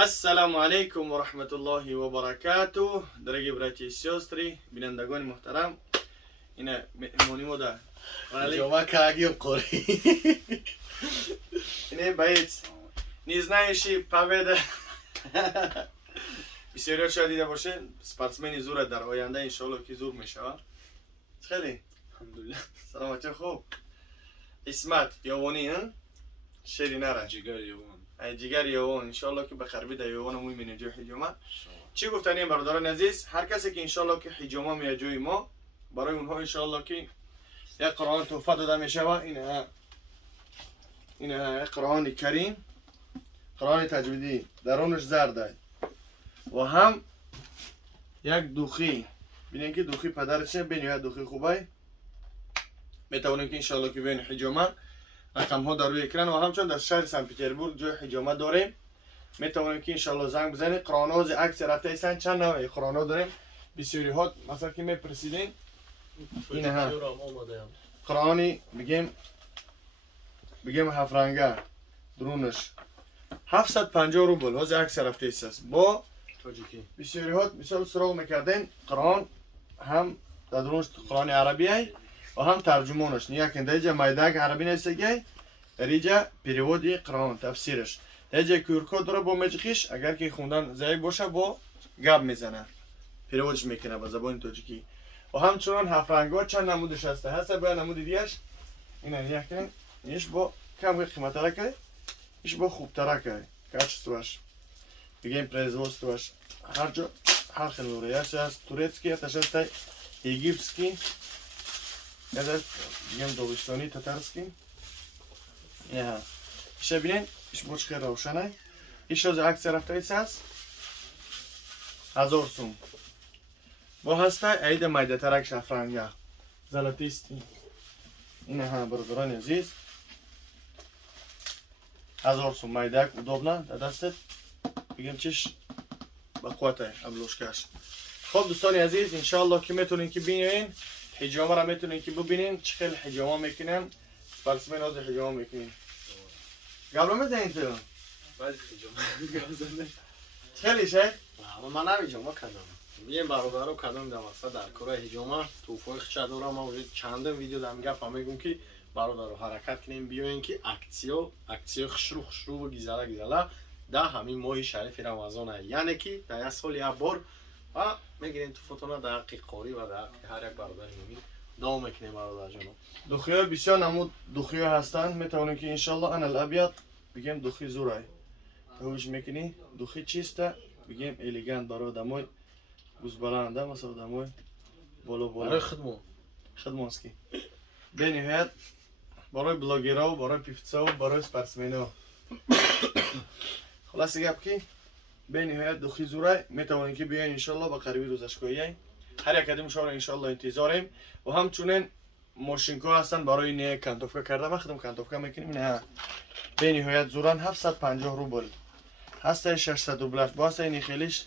السلام علیکم و رحمت الله و برکاته. درگی برای سیاستری بینندگان محترم، اینه مهمونی ما در جواب کاغیم قری. اینه باید نیز نایشی پاویده. بسیار شاید دیده باشه سپارتسمنی زوره در آینده انشالله که زور میشه. خیلی الحمدلله. سلامتی خوب. اسمت یوانی ها شیری نره جگر یوان. ای جگر یوان انشالله که بخربی در یوان موی من جو حجومه. چی گفتنیم برادران عزیز؟ هر کسی که انشالله که حجومه میاد جوی ما، برای اونها انشالله که یک قرآن تحفه داده میشه. و اینه قرآن کریم، قرآن تجویدی درونش زرده و هم یک دوخی. ببینید که دوخی پدرشه، ببینید دوخی خوبه. میتونیم که انشالله که بین حجومه رقم ها در روی اکران و همچون در شهر سن پترزبورگ جای حجومه داریم. میتونیم که انشالله زنگ بزنیم. قرآن ها عکس رفته ایستن، چند نوع قرآن ها داریم بسیاری ها. مثلا که میپرسیدین اینه ها قرآنی بگیم هفت رنگه درونش 750 روبل هاز عکس رفته ایست. با بسیاری ها مثال سراغ میکردین قرآن هم در درونش قرآن عربی هی و هم ترجمانش. نیه که دیجا مایدک عربی نیسته گی در اینجا پیروودی قرآن تفسیرش. اینجا کورکود داره با مجیخیش، اگر که خوندن ضعیف باشه با گب میزنه پیروودش میکنه با زبان تاجیکی. و همچنان هفت رنگا چند نمودش هسته هسته باید نمود دیگهش اینه نیه که ایش با کم قیمت تره ایش با خوب تره که کچستوش بگیم پریزوستوش هر جا هر خیلی وریش هست. تورецький اتش هسته ایگیپسکی ازش بگیم دوبستانی تترسکی. اینه ها ایشه بینین ایش بوچ خیلی روشنه. ایش از عکس رفته ایست هست 1000 سوم با هسته عید مایده ترک شفرنگه زلاتیستی. اینه ها برادران عزیز 1000 سوم مایدک удобно در دستت بگیم چش با قوته ابلوشکش. خب دوستان عزیز انشاءالله که میتونین که ببینین حجامه را میتونین که ببینین چه خیلی حجامه میکنن. سپارتسمن از حجامه میکنین قبل میزنین تو بعد حجامه خیلی شه من نمیجام کدام یه برادرو کدام میدم اصلا در کار حجامه توفای خچه دارم. ما وجود چندم ویدیو دارم گپ میگم که برادرو حرکت کنیم بیاین که اکسیو خشرو و گیزاله ده همین ماه شریف رمضان یعنی که در یک سال یک بار و میگیرین تو فوتونا در حق قاری و در حق هر یک برادری میبینیم دام میکنیم برادر جانو. دخیا بسیار نمود دخیا هستن. میتونیم که انشالله انا الابیض بگیم دخی زورای توش میکنی. دخی چیسته بگیم الیگانت برای دمای گوزبلنده مثلا دمای بالا برای خدمانسکی به نهایت برای بلاگرها و برای پیفتسا و برای سپارتسمنها. خلاصه گپ که به نهایت دخی زورای میتونین که بیاین انشالله با قریبی روزشکایی هر یک کدوم شما را انشالله انتظاریم. و همچنین ماشینکا هستن برای نه کانتوفکا کرده وقتم کانتوفکا میکنیم. نه به نهایت زوران 750 روبل هسته 600 روبلش باشه. این خیلیش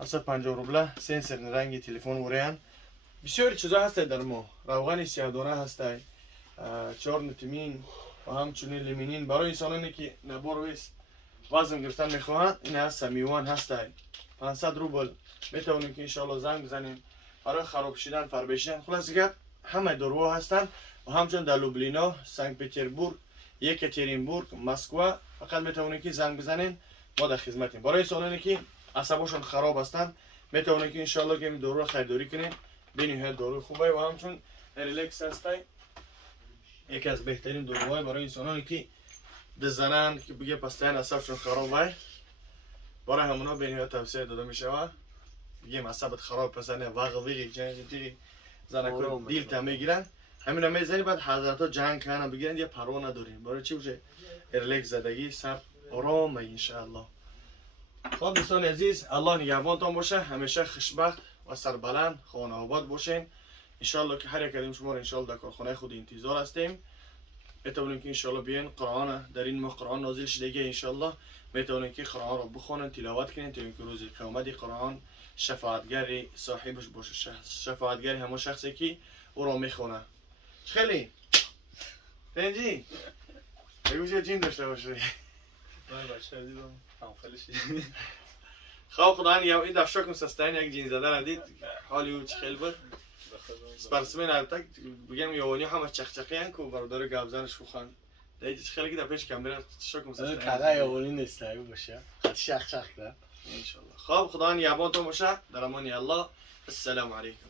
750 روبله. سنسر رنگی تلفن وریان بسیاری چیزا هسته در ما. روغن سیاه‌دانه هسته 4 نوتامین و همچنین لیمینین برای انسانانی که نبار ویس وزن گرفتن میخواهند. این هست میوان هسته 500 روبل. میتونیم که انشالله زنگ بزنیم برای خراب شدن فربشتن. خلاص گپ همه دارو هستن و همچنین در لوبلینا، سنت پترزبورگ، یکاترینبورگ، مسکو فقط میتونیم که زنگ بزنین ما در خدمتیم. برای انسانانی که عصبشون خراب هستن میتونیم که انشالله که این دارو را خریداری کنیم. بنهایت دارو خوبه و همچنین ریلکس هسته یکی از بهترین داروهای برای انسانانی که دزنن که بگه پستین عصبشون خرابه. برای همونا بنهایت توصیه داده میشه و بگیم عصبت خراب پسنه وقویقی جنگی زنکو دیل تا میگیرن همین رو میزنی بعد حضرت جنگ کنن بگیرن یه پروا نداریم. برای چی بشه ریلکس زدگی سر آرامه انشاءالله. خب دوستان عزیز الله نگهبانتان باشه. همیشه خوشبخت و سربلند خانه آباد باشین انشاءالله که هر یک کدوم شما انشاءالله در کارخانه خود انتظار هستیم. میتونیم که انشاءالله بیاین قرآن در این ماه قرآن نازل شده انشاءالله میتونیم که قرآن رو بخونن تلاوت کنین تا اینکه روز قیامت قرآن شفاعتگری صاحبش باشه. شفاعتگری همون شخصی که او را میخونه. خیلی تنجی بگو چه جین داشته باشه. بچه دیدم خب خدا یا این دفعه کم سستین یک جین زده ندید حالی او چه خیلی بود سپرسمن البته بگم یوانی همه چخچقی هن که برادر گابزنش بخوان دیگه چه خیلی که در پیش کمبیر شکم سستین کده یوانی نیسته باشه خیلی شخ شخ ده انشالله خب خدا یابان تو باشه در امان الله السلام علیکم